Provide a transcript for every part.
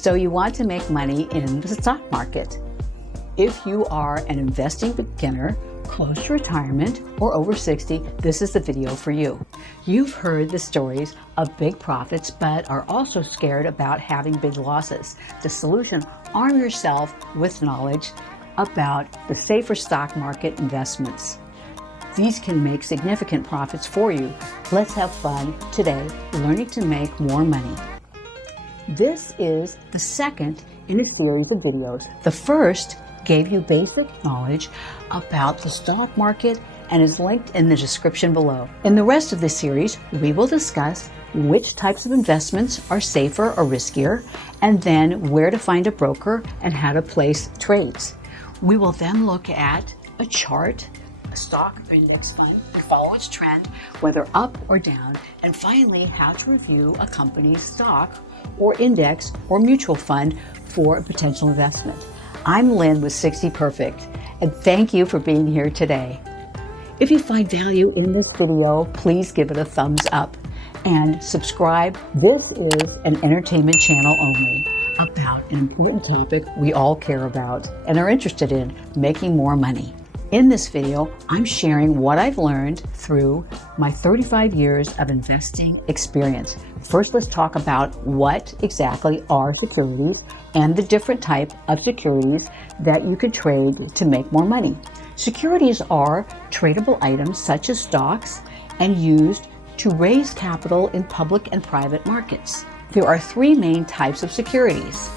So you want to make money in the stock market. If you are an investing beginner, close to retirement, or over 60, this is the video for you. You've heard the stories of big profits, but are also scared about having big losses. The solution: arm yourself with knowledge about the safer stock market investments. These can make significant profits for you. Let's have fun today learning to make more money. This is the second in a series of videos. The first gave you basic knowledge about the stock market and is linked in the description below. In the rest of this series, we will discuss which types of investments are safer or riskier, and then where to find a broker and how to place trades. We will then look at a chart, a stock or index fund, and follow its trend, whether up or down, and finally how to review a company's stock or index or mutual fund for a potential investment. I'm Lynn with 60 Perfect, and thank you for being here today. If you find value in this video, please give it a thumbs up and subscribe. This is an entertainment channel only about an important topic we all care about and are interested in: making more money. In this video, I'm sharing what I've learned through my 35 years of investing experience. First, let's talk about what exactly are securities and the different type of securities that you can trade to make more money. Securities are tradable items such as stocks and used to raise capital in public and private markets. There are three main types of securities.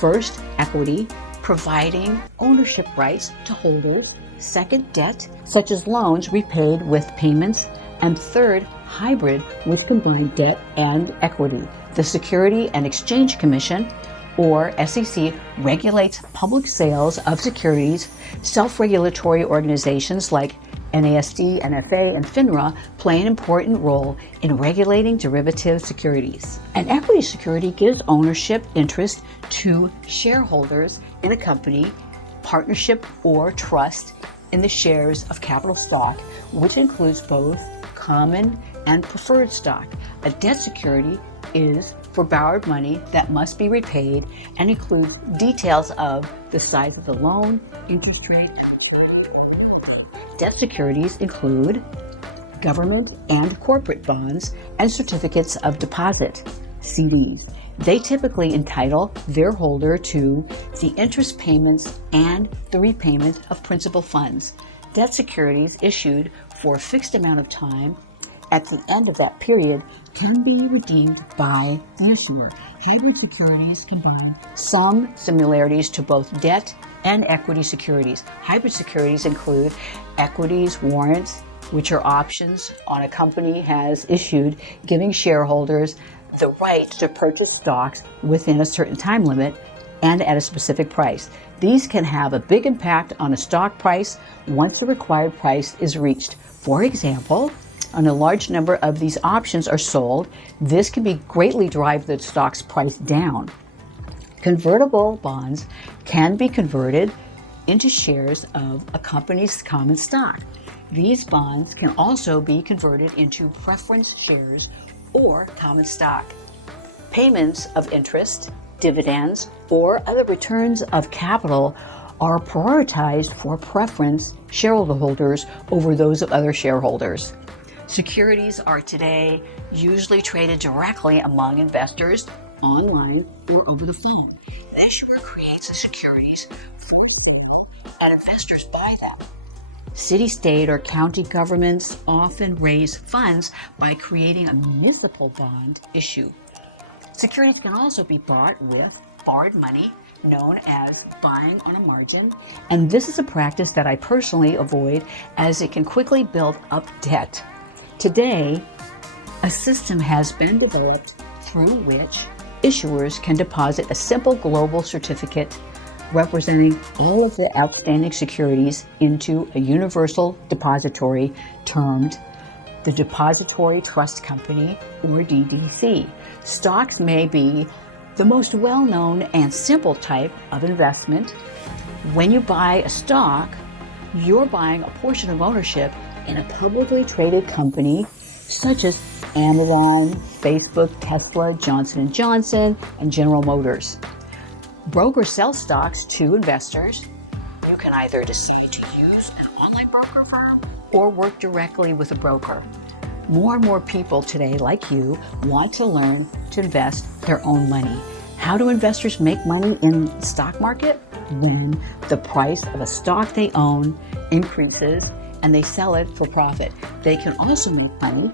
First, equity, providing ownership rights to holders. Second, debt, such as loans repaid with payments. And third, hybrid, which combine debt and equity. The Security and Exchange Commission, or SEC, regulates public sales of securities. Self-regulatory organizations like NASD, NFA, and FINRA play an important role in regulating derivative securities. An equity security gives ownership interest to shareholders in a company, partnership, or trust in the shares of capital stock, which includes both common and preferred stock. A debt security is for borrowed money that must be repaid and includes details of the size of the loan, interest rate. Debt securities include government and corporate bonds and certificates of deposit, CDs. They typically entitle their holder to the interest payments and the repayment of principal funds. Debt securities issued for a fixed amount of time at the end of that period can be redeemed by the issuer. Hybrid securities combine some similarities to both debt and equity securities. Hybrid securities include equities, warrants, which are options on a company has issued, giving shareholders the right to purchase stocks within a certain time limit and at a specific price. These can have a big impact on a stock price once the required price is reached. For example, when a large number of these options are sold, this can greatly drive the stock's price down. Convertible bonds can be converted into shares of a company's common stock. These bonds can also be converted into preference shares or common stock. Payments of interest, dividends, or other returns of capital are prioritized for preference shareholder holders over those of other shareholders. Securities are today usually traded directly among investors, online, or over the phone. The issuer creates the securities from the table and investors buy them. City, state, or county governments often raise funds by creating a municipal bond issue. Securities can also be bought with borrowed money, known as buying on a margin, and this is a practice that I personally avoid as it can quickly build up debt. Today, a system has been developed through which issuers can deposit a simple global certificate representing all of the outstanding securities into a universal depository termed the Depository Trust Company, or DTC. Stocks may be the most well-known and simple type of investment. When you buy a stock, you're buying a portion of ownership in a publicly traded company such as Amazon, Facebook, Tesla, Johnson & Johnson, and General Motors. Brokers sell stocks to investors. You can either decide to use an online broker firm or work directly with a broker. More and more people today, like you, want to learn to invest their own money. How do investors make money in the stock market? When the price of a stock they own increases and they sell it for profit. They can also make money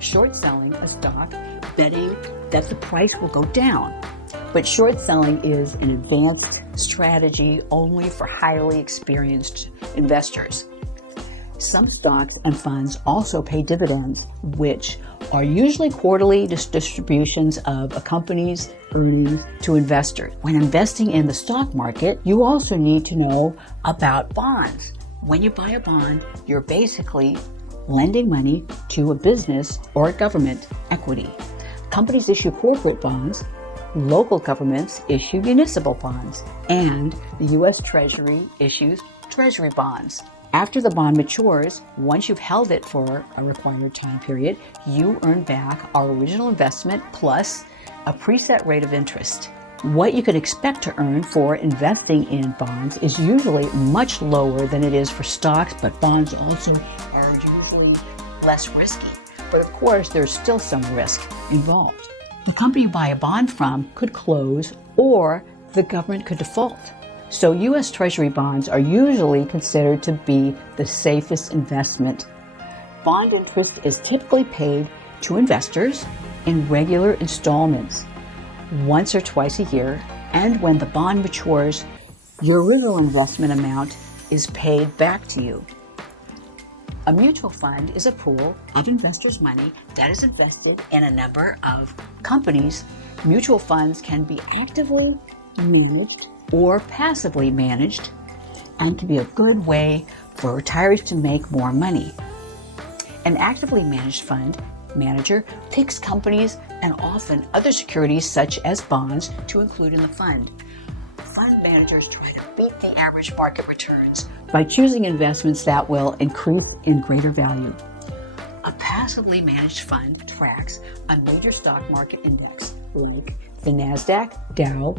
short selling a stock, betting that the price will go down. But short selling is an advanced strategy only for highly experienced investors. Some stocks and funds also pay dividends, which are usually quarterly distributions of a company's earnings to investors. When investing in the stock market, you also need to know about bonds. When you buy a bond, you're basically lending money to a business or a government equity. Companies issue corporate bonds, local governments issue municipal bonds, and the U.S. Treasury issues treasury bonds. After the bond matures, once you've held it for a required time period, you earn back our original investment plus a preset rate of interest. What you can expect to earn for investing in bonds is usually much lower than it is for stocks, but bonds also are usually less risky. But of course, there's still some risk involved. The company you buy a bond from could close or the government could default. So U.S. Treasury bonds are usually considered to be the safest investment. Bond interest is typically paid to investors in regular installments, once or twice a year, and when the bond matures, your original investment amount is paid back to you. A mutual fund is a pool of investors' money that is invested in a number of companies. Mutual funds can be actively managed or passively managed and can be a good way for retirees to make more money. An actively managed fund manager picks companies and often other securities such as bonds to include in the fund. Fund managers try to beat the average market returns by choosing investments that will increase in greater value. A passively managed fund tracks a major stock market index like the NASDAQ, Dow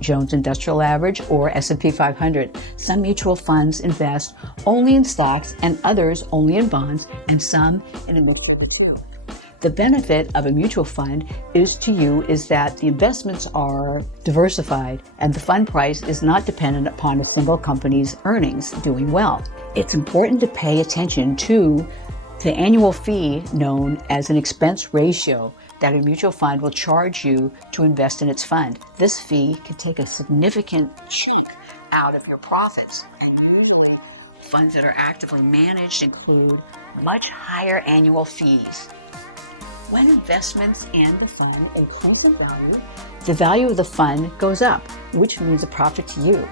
Jones Industrial Average, or S&P 500. Some mutual funds invest only in stocks and others only in bonds, and some in a mix. The benefit of a mutual fund is that the investments are diversified and the fund price is not dependent upon a single company's earnings doing well. It's important to pay attention to the annual fee known as an expense ratio that a mutual fund will charge you to invest in its fund. This fee can take a significant chunk out of your profits, and usually funds that are actively managed include much higher annual fees. When investments in the fund increase in value, the value of the fund goes up, which means a profit to you.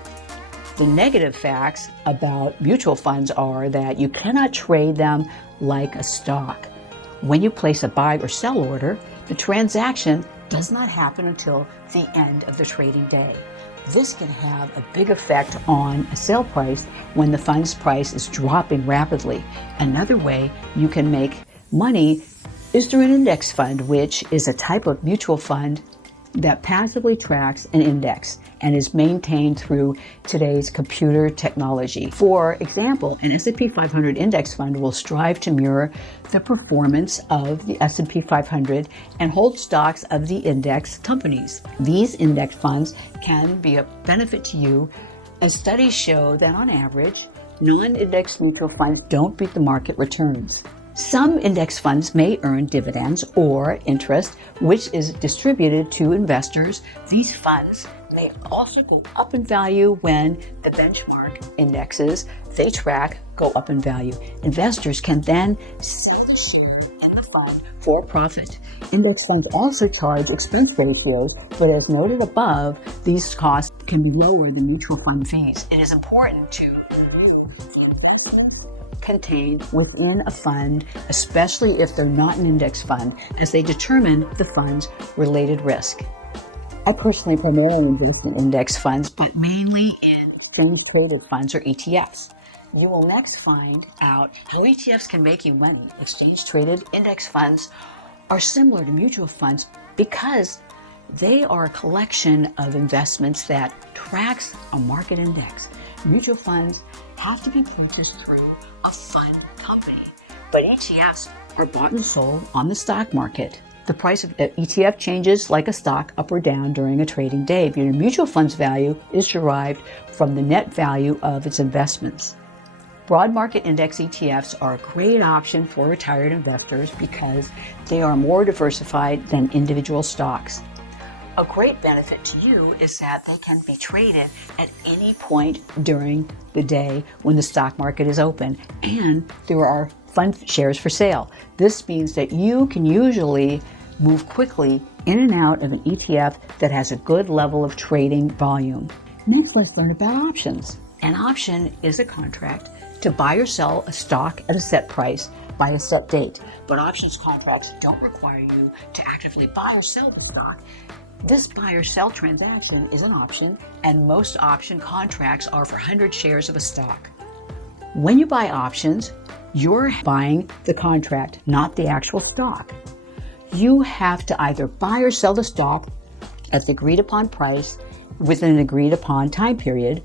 The negative facts about mutual funds are that you cannot trade them like a stock. When you place a buy or sell order, the transaction does not happen until the end of the trading day. This can have a big effect on a sale price when the fund's price is dropping rapidly. Another way you can make money is through an index fund, which is a type of mutual fund that passively tracks an index and is maintained through today's computer technology. For example, an S&P 500 index fund will strive to mirror the performance of the S&P 500 and hold stocks of the index companies. These index funds can be a benefit to you, as studies show that on average, non-index mutual funds don't beat the market returns. Some index funds may earn dividends or interest, which is distributed to investors. These funds may also go up in value when the benchmark indexes they track go up in value. Investors can then sell the share in the fund for profit. Index funds also charge expense ratios, but as noted above, these costs can be lower than mutual fund fees. It is important to contained within a fund, especially if they're not an index fund, as they determine the fund's related risk. I personally primarily invest in index funds, but mainly in exchange traded funds or ETFs. You will next find out how ETFs can make you money. Exchange traded index funds are similar to mutual funds because They are a collection of investments that tracks a market index. Mutual funds have to be purchased through a fund company, but ETFs are bought and sold on the stock market. The price of an ETF changes like a stock up or down during a trading day, but your mutual fund's value is derived from the net value of its investments. Broad market index ETFs are a great option for retired investors because they are more diversified than individual stocks. A great benefit to you is that they can be traded at any point during the day when the stock market is open, and there are fund shares for sale. This means that you can usually move quickly in and out of an ETF that has a good level of trading volume. Next, let's learn about options. An option is a contract to buy or sell a stock at a set price by a set date, but options contracts don't require you to actively buy or sell the stock. This buy or sell transaction is an option, and most option contracts are for 100 shares of a stock. When you buy options, you're buying the contract, not the actual stock. You have to either buy or sell the stock at the agreed upon price within an agreed upon time period,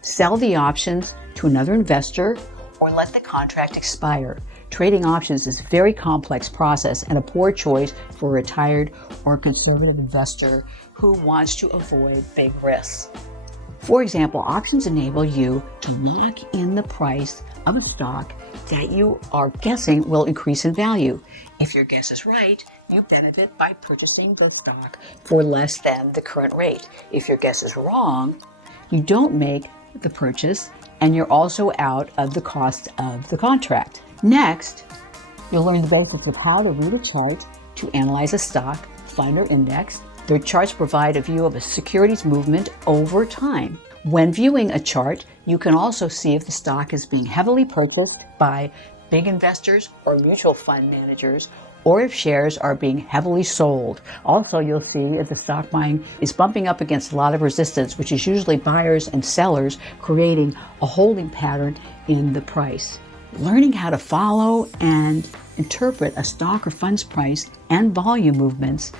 sell the options to another investor, or let the contract expire. Trading options is a very complex process and a poor choice for a retired or conservative investor who wants to avoid big risks. For example, options enable you to lock in the price of a stock that you are guessing will increase in value. If your guess is right, you benefit by purchasing the stock for less than the current rate. If your guess is wrong, you don't make the purchase and you're also out of the cost of the contract. Next, you'll learn the basics of how to read a chart to analyze a stock, fund, or index. The charts provide a view of a security's movement over time. When viewing a chart, you can also see if the stock is being heavily purchased by big investors or mutual fund managers, or if shares are being heavily sold. Also, you'll see if the stock buying is bumping up against a lot of resistance, which is usually buyers and sellers creating a holding pattern in the price. Learning how to follow and interpret a stock or fund's price and volume movements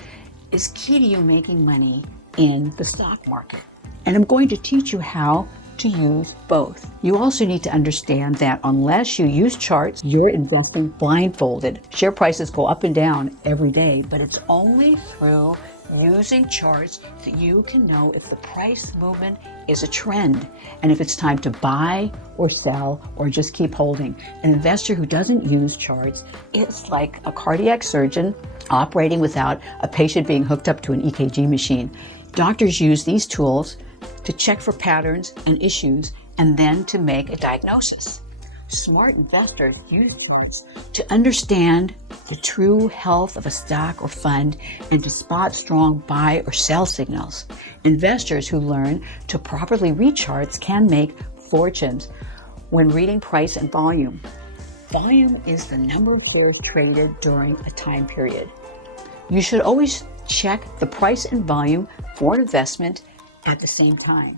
is key to you making money in the stock market. And I'm going to teach you how to use both. You also need to understand that unless you use charts, you're investing blindfolded. Share prices go up and down every day, but it's only through using charts that you can know if the price movement is a trend and if it's time to buy or sell or just keep holding. An investor who doesn't use charts is like a cardiac surgeon operating without a patient being hooked up to an EKG machine. Doctors use these tools to check for patterns and issues and then to make a diagnosis. Smart investors use charts to understand the true health of a stock or fund and to spot strong buy or sell signals. Investors who learn to properly read charts can make fortunes when reading price and volume. Volume is the number of shares traded during a time period. You should always check the price and volume for an investment at the same time.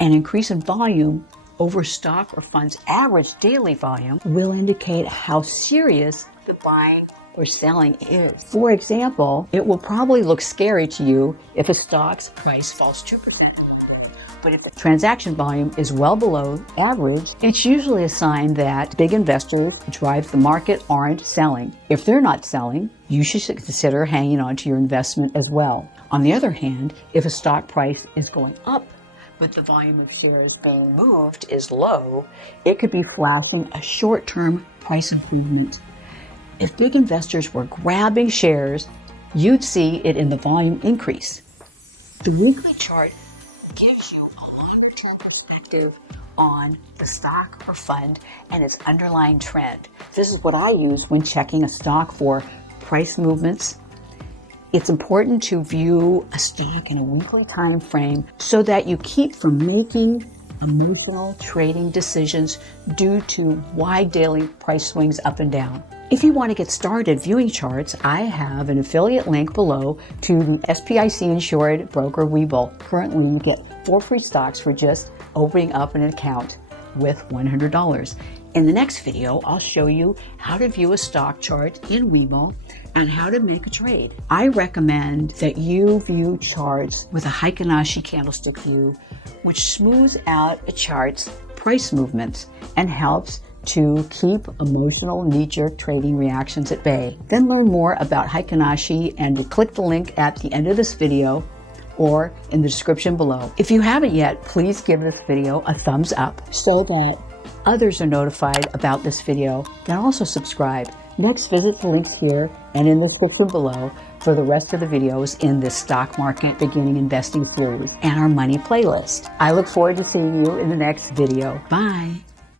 An increase in volume over stock or fund's average daily volume will indicate how serious the buying or selling is. For example, it will probably look scary to you if a stock's price falls 2%. But if the transaction volume is well below average, it's usually a sign that big investors drive the market aren't selling. If they're not selling, you should consider hanging on to your investment as well. On the other hand, if a stock price is going up, but the volume of shares being moved is low, it could be flashing a short-term price improvement. If big investors were grabbing shares, you'd see it in the volume increase. The weekly chart gives you a long-term perspective on the stock or fund and its underlying trend. This is what I use when checking a stock for price movements. It's important to view a stock in a weekly time frame so that you keep from making emotional trading decisions due to wide daily price swings up and down. If you want to get started viewing charts, I have an affiliate link below to the SPIC insured broker Webull. Currently, you get 4 free stocks for just opening up an account with $100. In the next video, I'll show you how to view a stock chart in Webull and how to make a trade. I recommend that you view charts with a Heikin Ashi candlestick view, which smooths out a chart's price movements and helps to keep emotional knee-jerk trading reactions at bay. Then learn more about Heikin Ashi and click the link at the end of this video or in the description below. If you haven't yet, please give this video a thumbs up so that others are notified about this video, and also subscribe. Next, visit the links here and in the description below for the rest of the videos in this Stock Market Beginning Investing series and our money playlist. I look forward to seeing you in the next video. Bye.